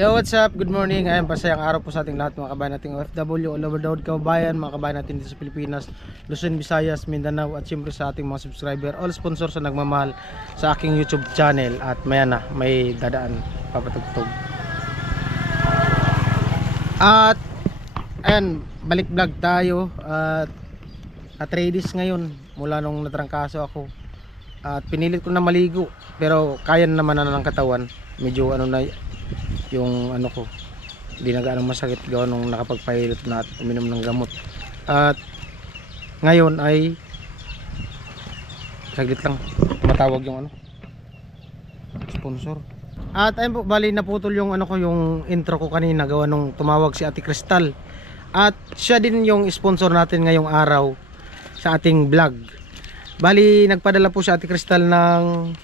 Yo, what's up? Good morning. Ayan, pasayang araw po sa ating lahat mga kabayan nating OFW, all over the world kabayan, mga kabayan natin dito sa Pilipinas, Luzon, Visayas, Mindanao at siyempre sa ating mga subscriber, all sponsor sa nagmamahal sa aking YouTube channel. At maya na, may dadaan papatugtog. At ayan, balik vlog tayo at ladies ngayon mula nung natrangkaso ako. At pinilit ko na maligo pero kaya naman na ng katawan. Medyo ano na yung ano ko, hindi na gaano masakit gawa nung nakapagpahilot na at uminom ng gamot. At ngayon ay saglit lang tumatawag yung ano sponsor. At ayun po, bali naputol yung ano ko, yung intro ko kanina gawa nung tumawag si Ate Cristal. At siya din yung sponsor natin ngayong araw sa ating vlog. Bali nagpadala po si Ate Cristal ng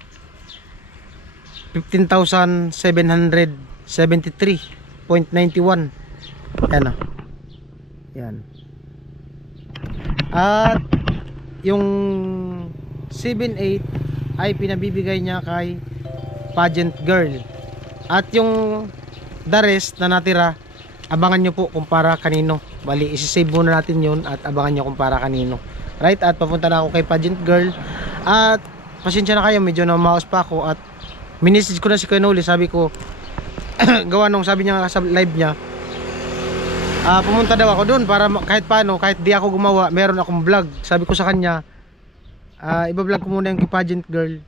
15,773.91. Yan o. Yan. At yung 7.8 ay pinabibigay niya kay pageant girl. At yung the rest na natira, abangan nyo po kung para kanino. Bali isi-save muna natin yun at abangan nyo kung para kanino. Right? At papunta na ako kay pageant girl. At pasensya na kayo, medyo na maos pa ako. At minisage ko na si Kanuli, sabi ko gawa nung sabi niya sa live niya, pumunta daw ako doon para kahit paano, kahit di ako gumawa, meron akong vlog. Sabi ko sa kanya, iba-vlog ko muna yung pageant girl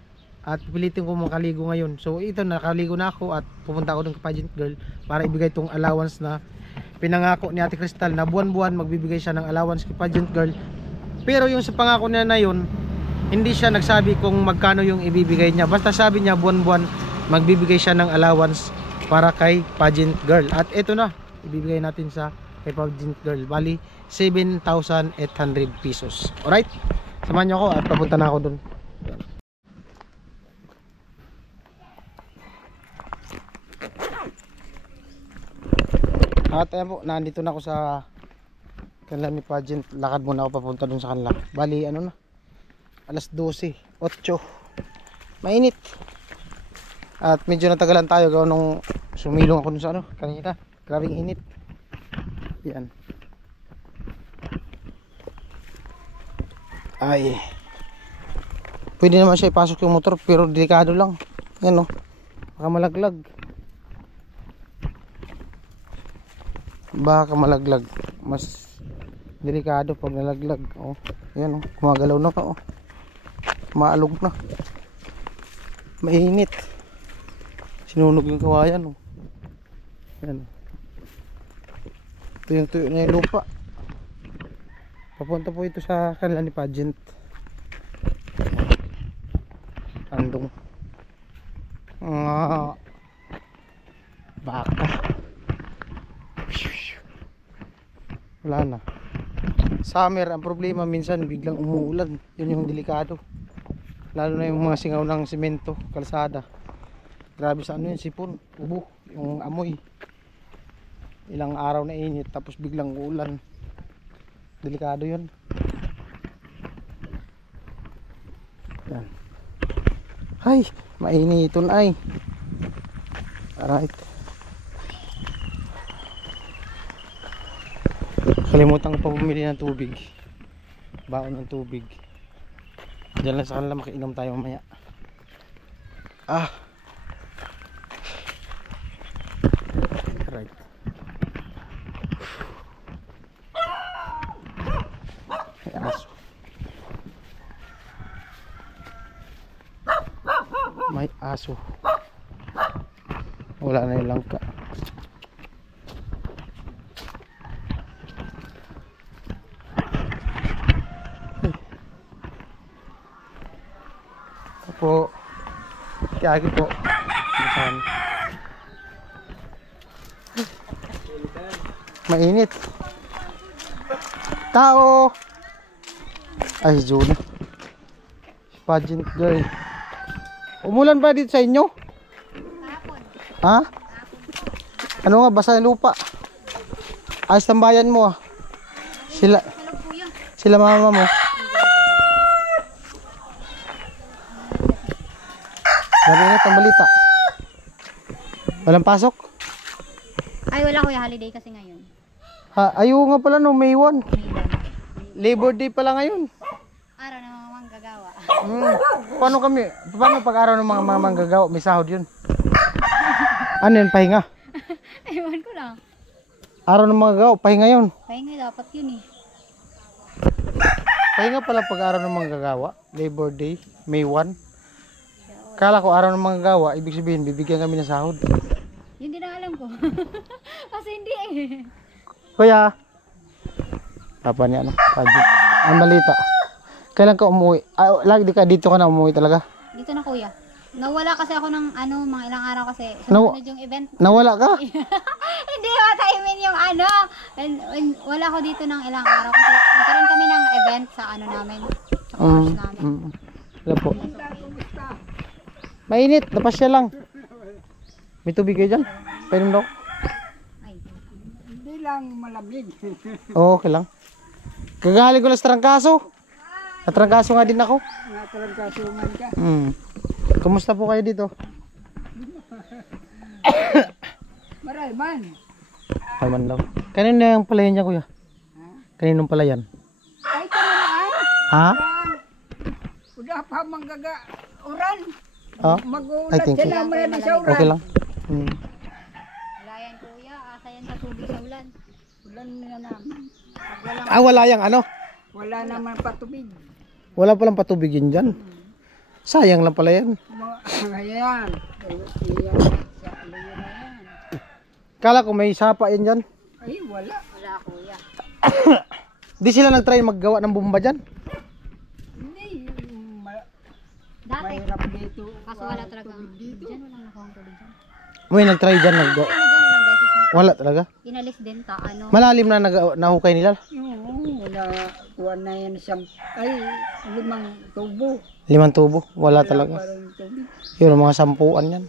at pilitin ko makaligo ngayon. So ito, nakaligo na ako at pupunta ako doon kay pageant girl para ibigay tong allowance na pinangako ni Ate Cristal na buwan-buwan magbibigay siya ng allowance kay pageant girl. Pero yung sa pangako niya na yun, hindi siya nagsabi kung magkano yung ibibigay niya. Basta sabi niya buwan-buwan magbibigay siya ng allowance para kay pageant girl. At ito na, ibibigay natin sa kay pageant girl. Bali 7,800 pesos. Alright? Samahan niyo ako at papunta na ako dun. At ayan po, nandito na ako sa kanila ni pageant. Lakad muna ako papunta dun sa kanila. Bali ano na, alas 12, 8. Mainit. At medyo natagalan tayo gawa nung sumilong ako dun sa ano kanina. Grabing init. Yan. Ay. Pwede naman siya ipasok yung motor pero delikado lang. Yan o. Baka malaglag. Baka malaglag. Mas delikado pag nalaglag. Oh. Yan o. Kumagalaw na ka o. Maalog na, mainit, sinunog yung kawayan oh. Yan. Tuyong-tuyo na yung lupa. Papunta po ito sa kanila ni pageant. Andong baka wala na. Summer, ang problema minsan biglang umuulan. Yun yung delikado. Lalo na yung mga singaw ng semento, kalsada. Grabe sa ano yun, sipon, ubo, yung amoy. Ilang araw na init tapos biglang ulan. Delikado yun. Yan. Ay, mainiton ay. Alright. Kalimutan ko pa bumili ng tubig. Baon ng tubig. Diyan lang sa kanila makiinom tayo mamaya. Right. May aso. May aso. Wala na yung langka. Po kaya po mainit tao ay June pageant girl. Umulan ba dito sa inyo? Ha? Ano nga, basa yung lupa. Ayos ng bayan mo ah. Sila mama mo. Grabe na itong balita. Walang pasok? Ay, wala kuya, holiday kasi ngayon. Ha, ayaw nga pala no, May 1. May 1. Labor Day pala ngayon. Araw ng mga manggagawa. Paano pag araw ng mga manggagawa? May sahod yun. Ano yun, pahinga? Ewan ko lang. Araw ng mga gawa, pahinga yun. Pahinga dapat yun eh. Pahinga pala pag araw ng mga gagawa. Labor Day, May 1. Kala ko araw ng mga gawa, ibig sabihin bibigyan kami ng sahod. Yun din ang alam ko. Kasi hindi eh. Kuya. Papa niya ano? Pajit. Ang malita. Kailan ka umuwi? Lagi di ka dito ka na umuwi talaga? Dito na kuya. Nawala kasi ako ng mga ilang araw kasi Naw- sunod yung event. Nawala ka? Hindi mataimin yung wala ko dito ng ilang araw kasi nagkaroon kami ng event sa namin. Sa course namin. Wala po. Mainit, napasya lang. May tubig kayo dyan? Painom daw? Ay. Hindi lang malamig. Oo, okay lang. Kagaling ko lang sa trangkaso. Sa trangkaso nga din ako. Nakalang kasungan ka. Kumusta po kayo dito? Maray man. Kalman daw. Kanino yung palayan niya kuya? Kaninong palayan? Ay, kamaan. Ha? Udah pa manggaga. Uran. Oh? Ay, Magulat thank you. sila marami sa uran. Okay lang. Wala yan kuya, asa yan sa tubig sa ulan. Ulan na naman. Wala yang ano? Wala naman patubig. Wala palang patubig yun dyan. Sayang lang pala yan. Ayan. Iyan. Sa ano yun na yan. Kala ko may sapa yan dyan. Ay, wala. Wala kuya. Di sila nag-try maggawa ng bomba dyan? Hindi. Dati. Mahirap dito. Kaso wala talaga. Diyan walang nakawang tubig dyan. May nag-try dyan naggawa. Ano dyan ilang beses na. Wala talaga. Inalis din Malalim na nahukay nila. Oo, wala. Kuha na yan siyang, ay, 5 tubo. 5 tubo. Wala talaga. Parang tubig. Yun, mga 10-an yan.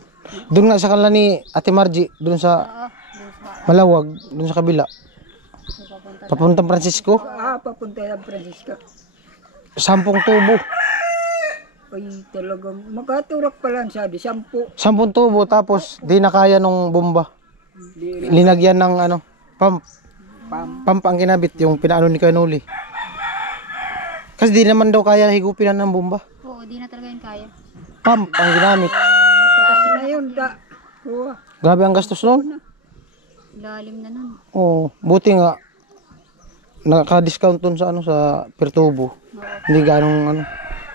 Doon nga sa kanila ni Ate Margie, doon sa Oo. Dun sa Malawag, doon sa kabila. papunta. Papuntang Francisco, Papunta yan, Francisco. 10 tubo. Ay, talagang, makaturak pa lang siya, di 10. 10 tubo, tapos di na kaya nung bomba. Di Linagyan ng pump. pam. Pump ang kinabit, yung pinaano ni Canoli. Kasi di naman daw kaya higupin ng bomba. Oo, di na talaga yun kaya. Pump ang ginamit. Matagas na yun, ka. Oo. Grabe ang gastos nun. Lalim na nun. Oo, buti nga naka-discount dun sa sa per tubo. Hindi ganong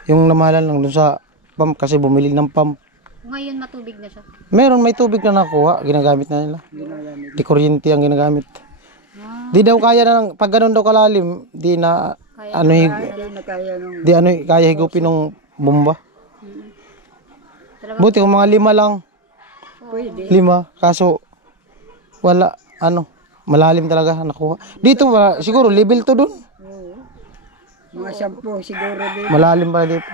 yung namahalan lang dun sa pump kasi bumili ng pump. Ngayon matubig na siya. Meron may tubig na nakuha, ginagamit na nila. Di kuryente ang ginagamit. Di daw kaya na pag ganun daw kalalim, di na Hindi na kaya nung, di kaya higupin ng bomba. Talaga. Buti kung mga 5 lang, pwede. 5, kaso wala malalim talaga nakuha. Dito wala, siguro level to dun. Oo. Mga 10 siguro din. Malalim pa dito.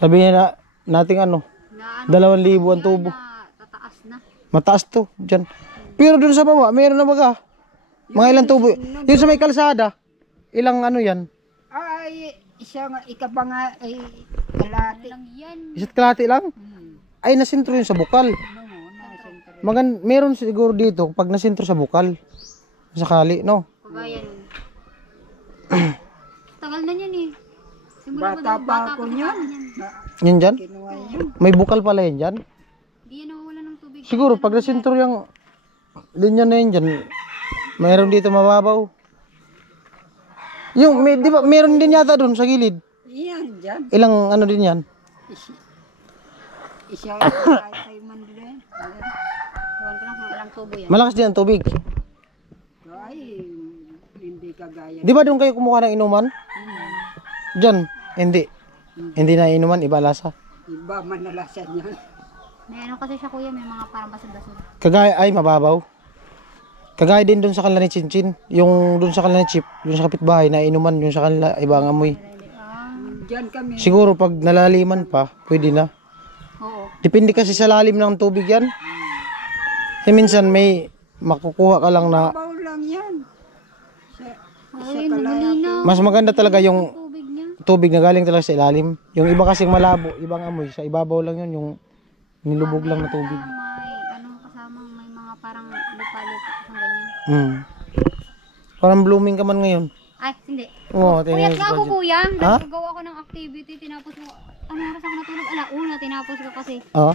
Sabihin na nating Na 2,000 ang tubo. na tataas na. Mataas to diyan. Pero dun sa baba, meron na baga. Mga ilang tubo. Yung sa may kalsada, ilang yan? Ay, isa nga, ikapa nga, ay, kalati. Lang yan. Isa't kalahati lang. Ay nasentro yun sa bukal. Meron siguro dito pag nasentro sa bukal. Sakali, no? Kagaya nun. Tagal na yan eh. Simula Bata pa ako sa niyan. yan. Yun dyan? Kinuha yun. May bukal pala yun dyan. Di yan nawawala ng tubig. Siguro pag nasentro yung linya na yun dyan, mayroon dito mababaw. Yung, di ba, meron din yata dun sa gilid. Iyan, dyan. Ilang din yan? Isa, kay man din. Ewan ko lang kung ilang tubo yan. Malakas din ang tubig. Ay, hindi kagaya. Di ba doon kayo kumuha ng inuman? Diyan, hindi. Hindi na inuman, iba lasa. Iba manalasan yan. May ano kasi siya kuya, may mga parang basod-basod. Kagaya ay mababaw. Kagaya din doon sa kanila ni Chinchin. Yung doon sa kanila ni Chip, yung sa kapitbahay na inuman, yung sa kanila ibang amoy. Diyan kami. Siguro pag nalaliman pa, pwede na. Oo. Depende kasi sa lalim ng tubig yan. Kasi minsan may makukuha ka lang na Baw lang yan. Ay, malinaw. mas maganda talaga yung Tubig niya. tubig na galing talaga sa ilalim. Yung iba kasing malabo, ibang amoy. Sa ibabaw lang yun, yung nilubog lang na tubig. May ano kasamang may mga parang palo-palo, ang ganyan. Hmm. Parang blooming ka man ngayon. Ay, hindi. Oo, Puyat nga ako, kuya. Ha? Nagagawa ko ng activity, tinapos ko. Ano oras ako natulog? Alauna, tinapos ko kasi. Oo.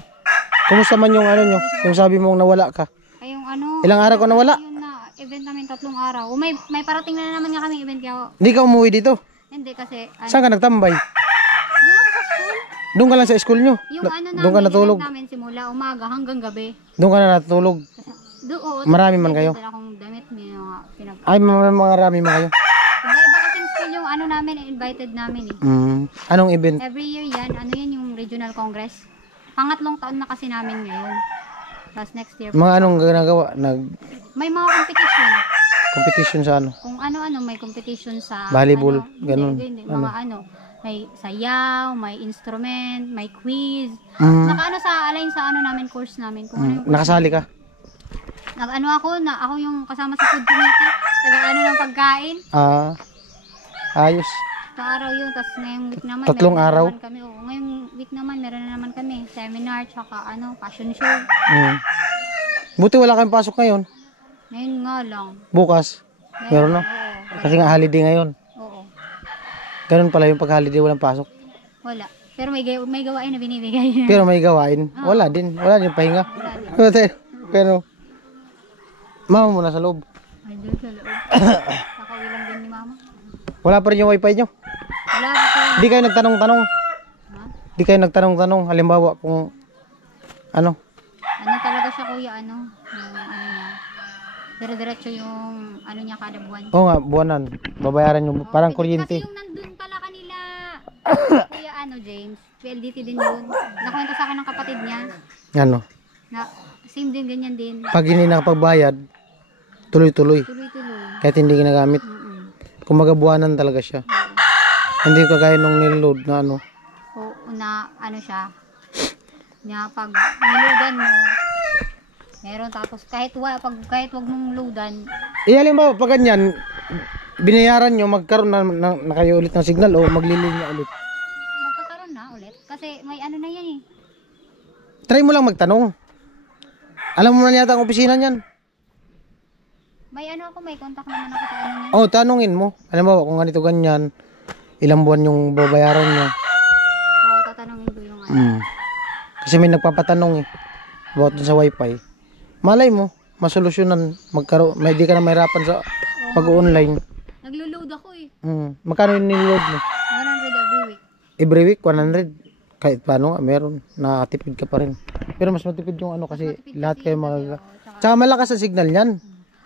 Kumusta man yung ano nyo? Yung sabi mong nawala ka? Ay, yung ano. Ilang araw ka nawala? Yun na, event namin 3 araw. May parating na naman nga kami event kaya. Hindi ka umuwi dito? Hindi kasi, ano. Saan ka nagtambay? Doon ako sa school. Doon ka lang sa school nyo? Yung ano namin, Doon ka natulog? event namin simula umaga hanggang gabi. Doon ka na natulog? Oo. Marami man kayo? Dala akong damit, may mga pinag... Ay, mga rami mga kayo. Iba-iba kasing school yung ano namin, invited namin eh. Anong event? Every year yan, ano yan yung regional congress. Pangatlong taon na kasi namin ngayon. Tapos next year. Mga anong ginagawa? May mga competition. Competition sa ano? Kung ano-ano, may competition sa... Volleyball, ano, ganun. Hindi, mga ano. May sayaw, may instrument, may quiz. Mm. Naka-ano sa, align sa ano namin, course namin. Kung ano yung Nakasali ka? Nag-ano ako yung kasama sa food committee. Taga-ano ng pagkain. Ayos. Sa araw yun, tapos ngayong week naman, 3 meron na araw? naman kami. Oo, ngayong week naman, meron na naman kami. Seminar, tsaka fashion show. Buti wala kayong pasok ngayon. Ngayon nga lang. Bukas. Meron na. Oo. Kasi nga holiday ngayon. Oo. Ganun pala yung pag-holiday walang pasok. Wala. Pero may gawain na binibigay. Pero may gawain. Wala din. Wala din pahinga. Pero mama mo na sa loob. Ay, doon sa loob. Nakauwi lang din ni mama. Wala pa rin yung wifi nyo. Wala kasi. Di kayo nagtanong-tanong. Ha? Di kayo nagtanong-tanong. Halimbawa kung ano. Ano talaga siya kuya, yung niya. Dire-diretso yung ano niya kada buwan. Oo nga, buwanan. Babayaran nyo. Parang kuryente. Kasi yung nandun pala kanila, kuya James, PLDT din yun. Nakwento sa akin ng kapatid niya. Ano? Na same din, ganyan din. Pag hindi nakapagbayad, tuloy-tuloy. Tuloy-tuloy. Kahit hindi ginagamit. Kung magabuwanan talaga siya. Hindi kagaya nung niload na ano. O na ano siya. Na pag niloadan mo, meron tapos kahit wag mong loadan, Halimbawa, pag ganyan, binayaran nyo, magkaroon na kayo ulit ng signal o maglilinya ulit. magkakaroon na ulit. Kasi may ano na yan eh. Try mo lang magtanong. Alam mo na yata ang opisina niyan. May contact naman ako sa ano niya. Oh, tanungin mo. Halimbawa, kung ganito ganyan, ilang buwan yung babayaran nyo. Oo, tatanungin ko yung ano. Kasi may nagpapatanong eh. About dun sa wifi. Malay mo, masolusyonan. Di ka na mahirapan sa pag-online. Naglo-load ako eh. Magkano yung niload mo? 100 every week. Every week, 100. Kahit paano nga, meron. Nakatipid ka pa rin. Pero mas matipid yung ano kasi lahat kayo mag... Tsaka malakas ang signal niyan.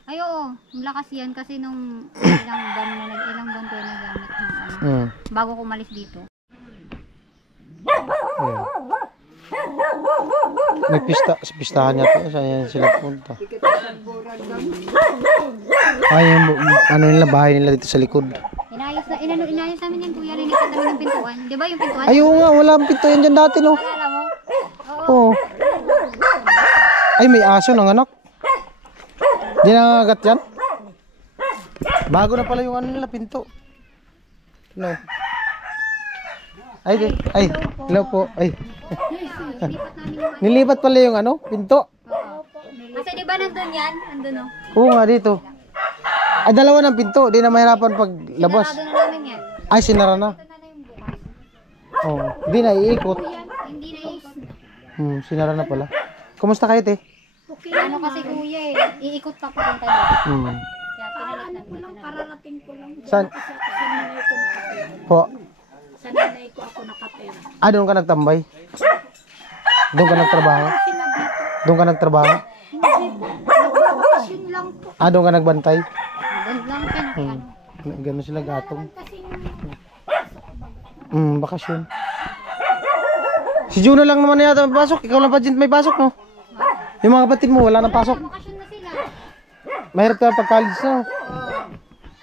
Ay oo, malakas yan kasi nung ilang buwan ko na nagamit ng ano. Bago ko umalis dito. Ayan. May pista, sa pistahan niya to. Saan yan sila punta? Ay, yung ano nila, bahay nila dito sa likod. Inayos namin yan kuya, linipat namin yung pintuan. Di ba yung pintuan? Ay, oo nga, wala ang pinto yan dyan dati, no? Alala mo? Oo. Ay, may aso ng anak. Di nangagat yan? Bago na pala yung ano nila, pinto. No. Ay, hello po. Ay. Nilipat pala yung ano, pinto. Kasi di ba nandun yan? Nandun o. Oo nga, dito. Ay, dalawa ng pinto. Di na mahirapan paglabas. Sinarado na namin yan. Ay, sinara na. Ito na yung bukas. Oo. Di na iikot. Hindi na is. Sinara na pala. Kumusta kayo, te? Okay. Ano kasi kuya eh. Iikot pa papunta doon. Kaya pinalit namin. Kararating ko lang. Saan? Sa nanay ko nakatira. Po. Sa nanay ko ako nakatira. Doon ka nagtambay? Doon ka nagtrabaho? Sila dito. Doon ka nagtrabaho? Nagbabakasyon lang po. Doon ka nagbantay? Doon lang siya. Gano'n sila gatong. Kasi Bakasyon. Si Juno lang naman yata may pasok. Ikaw lang pa dyan may pasok, no? Yung mga kapatid mo, wala nang pasok. Bakasyon na sila. Mahirap ka pag-college na.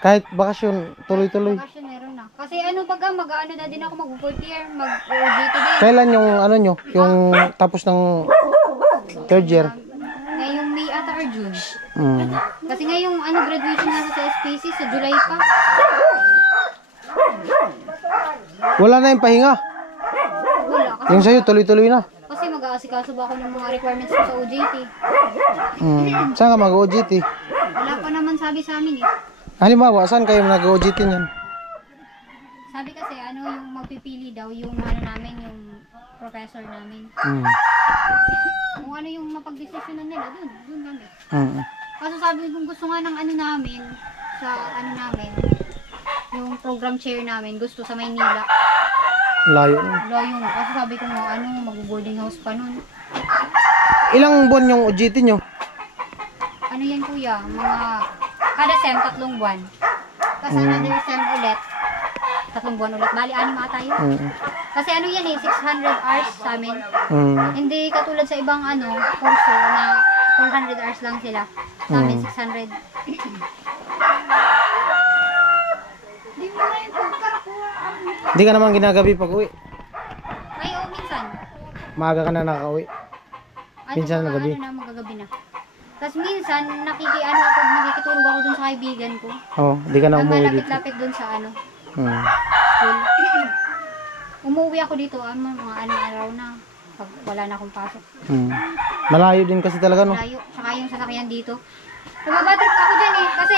Kahit bakasyon, tuloy-tuloy. Bakasyon meron na. Kasi ano baga, mag-ano na din ako, mag-4th year, mag-OJT din. Kailan yung ano nyo? Yung tapos ng third year? Ngayong May ata or June. Kasi ngayong graduation na sa SPC, sa July pa. Wala na yung pahinga. Wala. Yung sa'yo, tuloy-tuloy na. Kasi mag mag-aasikaso ba ako ng mga requirements ko sa OJT? Saan ka mag-OJT? Wala pa naman sabi sa amin eh. Halimbawa, saan kayo nag-OJT niyan? Sabi kasi ano yung magpipili daw yung ano namin, yung professor namin. Kung ano yung mapag-desisyonan nila, dun kami. Kaso sabi kung gusto nga ng ano namin, sa ano namin, yung program chair namin, gusto sa Maynila. Layo. Layo nga. Kasi sabi ko nga, ano, mag-boarding house pa nun. Ilang buwan yung OJT nyo? Ano yan kuya? Mga, kada sem, 3 buwan. Kasi another sem ulit, 3 buwan ulit. Bali, 6 ata yun. Kasi ano yan eh, 600 hours sa amin. Hindi katulad sa ibang ano, kurso na 400 hours lang sila. Sa amin, 600. Di mo na yung pagkakuha. Hindi ka naman ginagabi pag uwi. Ay, oo, minsan. Maaga ka na nakauwi. Ano Minsan pa, na gabi. Ano na, magagabi na. Tapos minsan, nakikitulog ako dun sa kaibigan ko. Oo, hindi ka na Ang umuwi dito. malapit-lapit dun sa ano, Hmm. school. Umuwi ako dito, mga anong araw na. Pag wala na akong pasok. Malayo din kasi talaga, no? Layo. Saka yung sasakyan dito. Nababatrip ako dyan eh. Kasi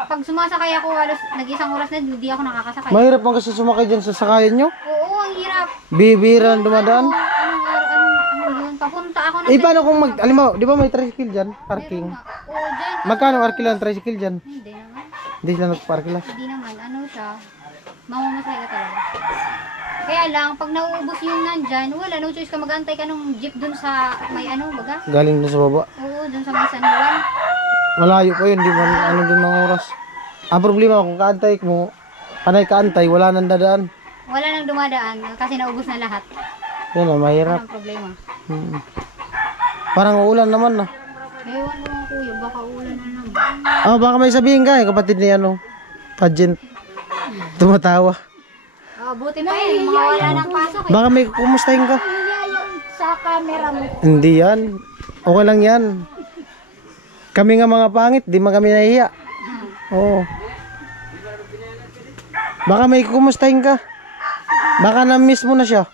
pag sumasakay ako, halos nag-isang oras na, hindi ako nakakasakay. Mahirap ang kasi sumakay dyan sa sakayan nyo. Oo, ang hirap. Bibira ang dumadaan. Anong yun? Papunta ako ng... Eh, paano kung alam di ba may tricycle dyan? Meron Parking. nga. Oo, dyan. Magkano arkila ang tricycle dyan? Hindi naman. Hindi sila nagparkila. Hindi naman. Ano siya? Mamamasay ka talaga. Kaya lang, pag nauubos yung nandyan, wala, no choice ka, mag-antay ka ng jeep dun sa may ano, baga? Galing doon sa baba. Oo, dun sa may San Juan. Malayo pa yun, di ba? Ano doon ng oras? Ang problema, kung kaantay mo, panay kaantay, wala nang dadaan. Wala nang dumadaan kasi naubos na lahat. Yan ang mahirap. Ano ang problema? Parang uulan naman na. Ewan ko nga kuya, baka ulan na naman. Baka may sabihin ka kapatid ni ano, pageant. Tumatawa. Buti pa yun, mga wala nang pasok eh. Baka may kumustahin ka. Sa camera mo. Hindi yan. Okay lang yan. Kami nga mga pangit, di man kami nahihiya. Oo. Baka may kumustahin ka. Baka na-miss mo na siya.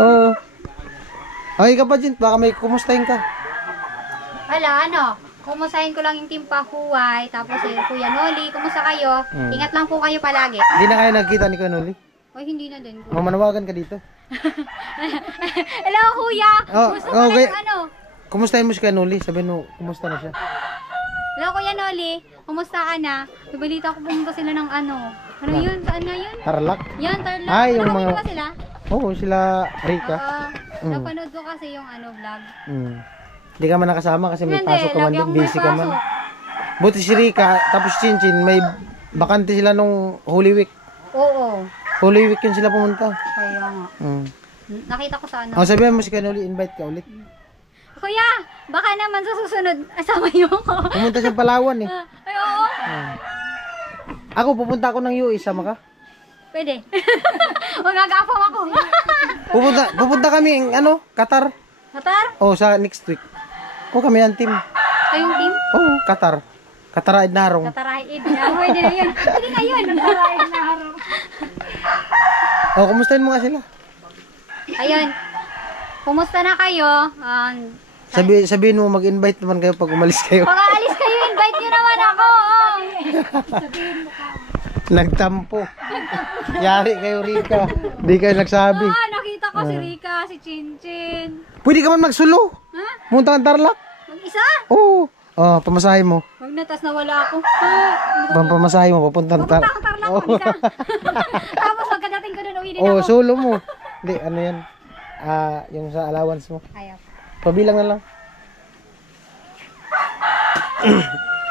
Oo. Okay ka pa dyan, baka may kumustahin ka. Wala, ano? Kumustahin ko lang yung Team Pahuway, tapos Kuya Noli, kumusta kayo? Ingat lang po kayo palagi. Hindi na kayo nagkita ni Kanuli. Oy, hindi na din. Mamanawagan ka dito. Hello, Kuya! Gusto ko okay. lang ano? Kumustahin mo si Kanuli? Sabihin mo, kumusta na siya? Hello, Kuya Noli. Kumusta ka na? Nabalita ko pumunta sila ng ano. Ano yun? Saan nga yun? Tarlac? Yan, Tarlac. Ay, yung Nakapit mga- ba sila? Oo, sila Rika. Napanood ko kasi yung ano vlog. Hindi ka man nakasama kasi may Hindi, pasok ka man lagi din, akong may busy ka man. pasok. Buti si Rika, tapos Chinchin, may bakante sila nung Holy Week. Oo. Holy Week yun sila pumunta. Kaya nga. Nakita ko sa ano. Sabihan mo si Kanuli, invite ka ulit. Kuya, baka naman sa susunod, asama niyo ako. Pumunta siya Palawan eh. Ay, oo. Ako, pupunta ako ng UE, sama ka? Pwede. Magagapang ako. Pupunta kami, Qatar. Qatar? Oh, sa next week. Oh, kami ang team. Kayong team? Oh, Qatar. Qatar na harong. Tataraid. Pwede na yun. Pwede na yun. Tataraid na harap. Oh, kumustahin mo nga sila. Ayun. Kumusta na kayo? Sabihin mo, mag-invite naman kayo pag umalis kayo. Pag aalis kayo, invite nyo naman ako. Nagtampo. Yari kayo, Rika. Di kayo nagsabi. Nakita ko si Rika, si Chinchin. Pwede ka man magsulo. Ha? Munta ang Tarlac. Mag-isa? Oo. Oh, pamasahe mo. Huwag na, tas nawala ako. Pamasahe mo, papunta ang Pupunta Tarlac. akong Tarlac mag-isa. Tapos pagkadating ko doon, uwi din Oh, ako. solo mo. Hindi, ano yan? Yung sa allowance mo. Ayaw. Pabilang na lang.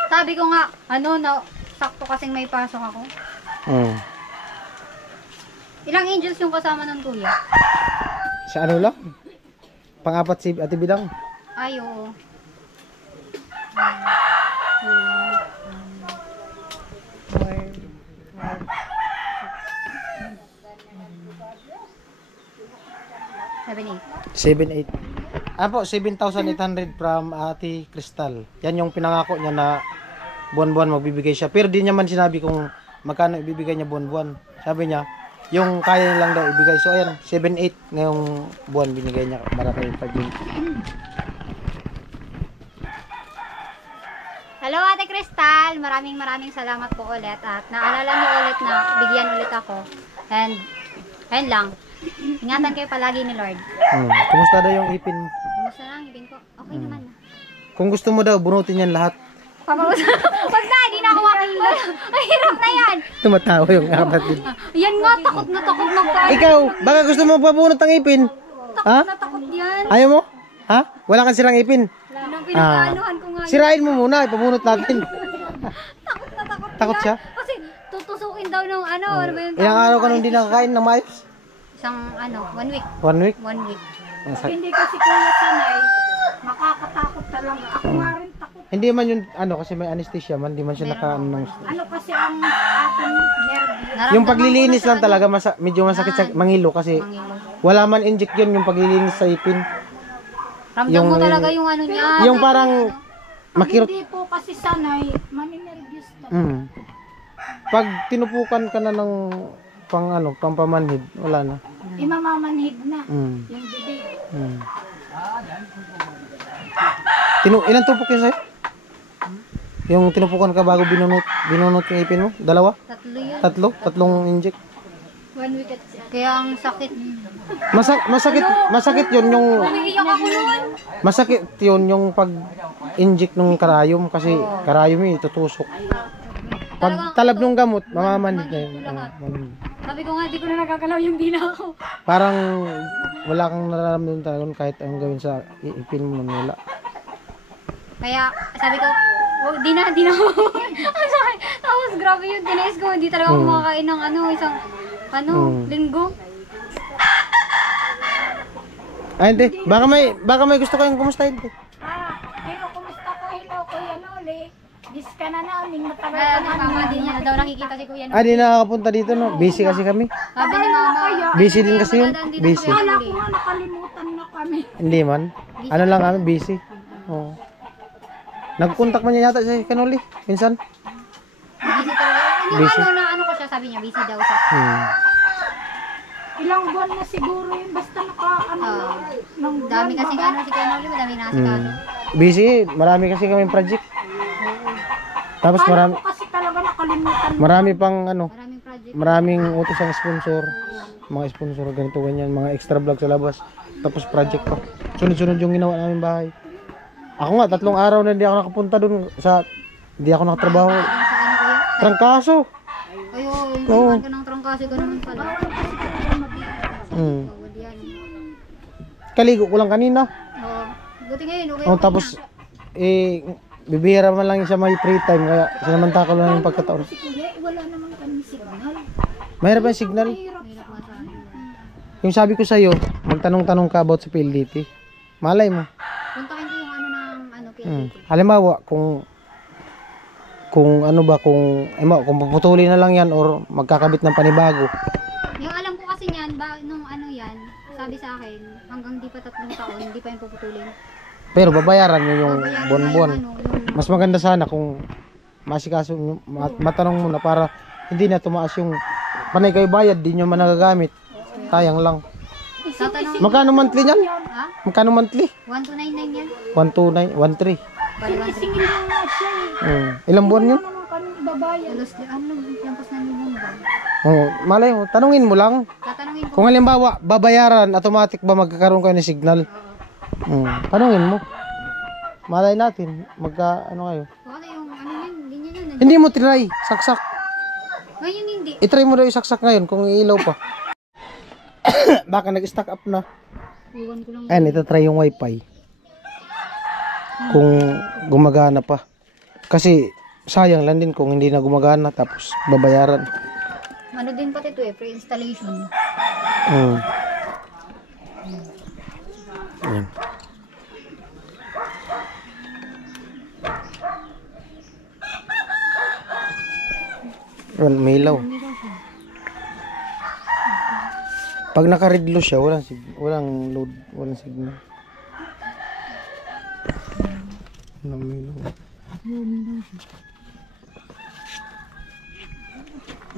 Sabi ko nga, sakto kasing may pasok ako. Ilang angels yung kasama ng kuya? Sa ano lang? Pang-apat si Ate Bidang. Ay, oo. 7, 8. 7-8. Apo, 7,800 from Ate Crystal. Yan yung pinangako niya na buwan-buwan magbibigay siya. Pero di niya man sinabi kung magkano ibibigay niya buwan-buwan. Sabi niya, yung kaya lang daw ibigay. So ayan, 7-8 ngayong buwan binigay niya para kay Pajin. Hello Ate Crystal, maraming salamat po ulit at naalala niyo ulit na bigyan ulit ako. And ayun lang. Ingatan kayo palagi ni Lord. Kumusta daw yung ipin mo? Kumusta lang ibin ko? Okay naman na. Kung gusto mo daw, bunutin yan lahat. Wag na, hindi na ako ay, hirap na yan. Tumatawa yung kapatid. Yan nga, takot na magpaano. Ikaw, baka gusto mo pabunot ng ipin? Ha? Takot yan. Ayaw mo? Ha? Wala kang sirang ipin? Nung pinagkaanuhan ko nga. Sirain mo muna, ipabunot natin. Takot Takot siya? Kasi tutusukin daw ng ano ba yun? Ilang araw ka nung hindi nakakain ng maayos? Isang 1 week. 1 week? 1 week. Hindi kasi kuya sanay, makakatakot talaga. Ako nga rin takot. Hindi man yun, kasi may anesthesia man, hindi man siya nakaano ng... Ano kasi ang ating nervous. Yung paglilinis lang talaga, medyo masakit sa mangilo kasi wala man inject yun yung paglilinis sa ipin. Ramdam mo talaga yung ano niya. Yung parang makirot. Hindi po kasi sanay, maninervyos talaga. Pag tinupukan ka na ng pampamanhid, wala na. Imamamanhid na yung bibig. Ilan tupok yun sa'yo? Yung tinupukan ka bago binunot yung ipin mo? 2? 3 yun. 3? 3 inject? 1 week at kaya ang sakit. Masakit yun yung... Umiiyak ako noon. Masakit yun yung pag-inject ng karayom kasi karayom yun itutusok. Pag talab ng gamot, mamamanhid na yun. Sabi ko nga, di ko na nagagalaw yung dila ko. Parang wala kang nararamdaman talaga kahit anong gawin sa ipin mo nang wala. Kaya sabi ko, oh, di na. Ang sakit. Tapos grabe yun, tinais ko, hindi talaga ako makakain ng isang linggo. Ay, hindi. Baka may gusto kayong kumustahin. Hello, kumusta ka? Hello, Kuya Noli. Miss ka na namin, matagal Kaya ka ni na. mama, di niya na daw nakikita si Kuya. Di nakakapunta dito, no? Busy kasi kami. Sabi ni mama, Busy din kasi yun. Busy. Kala ko nga nakalimutan na kami. Hindi man. Ano lang kami, busy. Oo. Nag-contact man niya yata sa Kanuli. Minsan. busy talaga. Yung ano ko siya, sabi niya, busy daw siya. Ilang buwan na siguro yun, basta nung Dami kasi si Kuya Noli, madami na kasi Busy. Marami kasi kaming project. Tapos Kala ko kasi talaga nakalimutan. marami pang Maraming project. maraming utos ang sponsor. Mga sponsor, ganito ganyan. Mga extra vlog sa labas. Tapos project pa. Sunod-sunod yung ginawa namin bahay. Ako nga, 3 araw na hindi ako nakapunta dun hindi ako nakatrabaho. Sa ano kuya? Trangkaso. Ayun, iwan ka ng trangkasi ko naman pala. Bawal yan. Kaligo ko lang kanina. Buti ngayon, okay. Tapos, bibihira man lang siya may free time. Kaya sinamanta ko lang yung pagkataon. Si Kuya, wala naman kami signal. Mahirap yung signal. Hirap nga sa akin. Yung sabi ko sa'yo, magtanong-tanong ka about sa PLDT. Malay mo. Puntakin ko yung PLDT. Halimbawa, kung kung puputulin na lang yan or magkakabit ng panibago. Yung alam ko kasi niyan, nung yan, sabi sa akin, hanggang di pa 3 taon, hindi pa yung puputulin. Pero babayaran nyo yung buwan-buwan. Yung Mas maganda sana kung masikaso nyo, matanong mo na para hindi na tumaas yung panay kayo bayad, di nyo man nagagamit. Sayang lang. tatanong, Magkano monthly niyan? ha? Magkano monthly? 1299 yan? 129, 13. Singil lang nga siya eh. Ilang buwan yun? Wala naman kami babayan. Alos, lampas na yung ba? Malay mo, tanungin mo lang. Tatanungin ko. Kung halimbawa, babayaran, automatic ba magkakaroon kayo ng signal? Tanungin mo. Malay natin, kayo. Wala yung yan, linya yan. Hindi mo try, saksak. Ngayon hindi. I-try mo daw isaksak ngayon kung iilaw pa. Baka nag-stack up na. Iwan ko lang. Ayan, ito try yung wifi. Kung gumagana pa. Kasi sayang lang din kung hindi na gumagana tapos babayaran. Ano din pati ito pre-installation. Ayan. Well, may ilaw. Pag naka-red low siya, walang load, walang signal. May ilaw.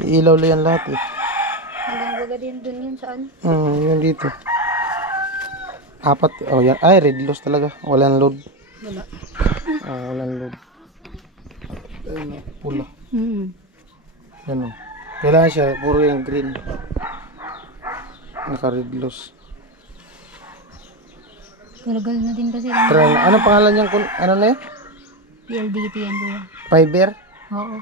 Iilaw lang yan lahat eh. Hanggang talaga din dun yun saan. Yun dito. Apat. Oh, yan. Ay, red loss talaga. Walang load. Wala. Walang load. Ayun, pula. Yan o. Kailangan siya, puro yung green. Naka-red loss. Talagal na din kasi. Try na. Anong pangalan niyang, ano na yan? PLDT yan kuya. Fiber? Oo.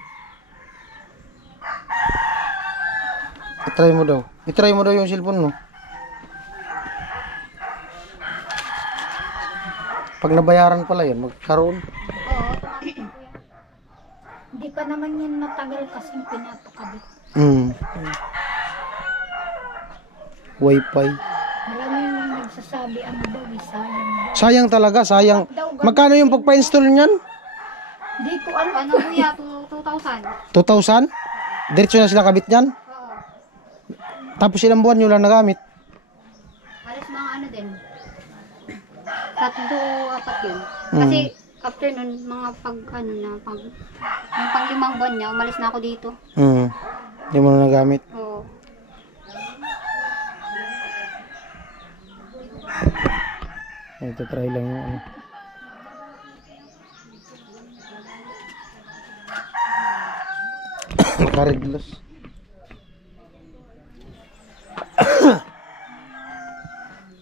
I-try mo daw. I-try mo daw yung cellphone mo. Pag nabayaran pala yan, magkaroon. Oo, automatic yan kuya. Hindi pa naman yan matagal kasi pinapakabit. Wi-Fi. Marami yung nagsasabi, ano daw, sayang daw. Sayang talaga, sayang. Magkano yung pagpa-install niyan? Hindi ko alam. Ano kuya, 2,000. 2,000? Diretso na sila kabit niyan? Oo. Tapos ilang buwan nyo lang nagamit? Alas mga ano din. 3-4 yun. Kasi after nun, mga pag ano na, yung pang 5 buwan niya, umalis na ako dito. Hindi mo na nagamit. Oo. Ito, try lang yung ano. Naka-red loss.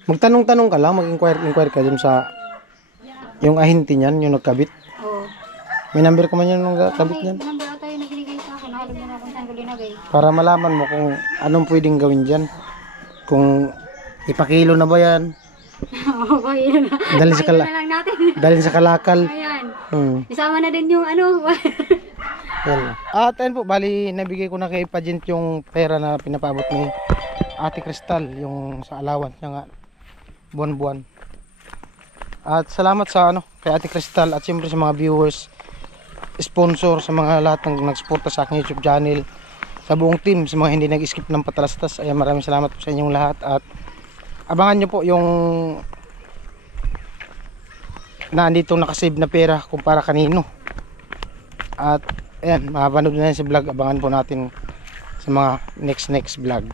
Magtanong-tanong ka lang, mag-inquire ka dun sa yung ahinti niyan, yung nagkabit. Oo. May number ko man yun nung nagkabit niyan. Number ata yung nagbinigay sa akin. Nakalim mo na kung saan ko linagay. Para malaman mo kung anong pwedeng gawin dyan. Kung ipakilo na ba yan, Oo, okay na. dalhin sa, Okay na lang natin. dalhin sa kalakal. Ayan. Isama Isama na din yung ano. Yan. At ayun po, bali nabigay ko na kay Pagent yung pera na pinapaabot ni Ate Crystal, yung sa allowance niya nga buwan-buwan. At salamat sa ano kay Ate Crystal at siyempre sa mga viewers, sponsor, sa mga lahat ng nagsuporta sa aking YouTube channel, sa buong team, sa mga hindi nag-skip ng patalastas. Ayan, maraming salamat po sa inyong lahat at abangan nyo po yung nandito nakasave na pera kung para kanino. At ayan, mapapanood na yan si vlog. Abangan po natin sa mga next vlog.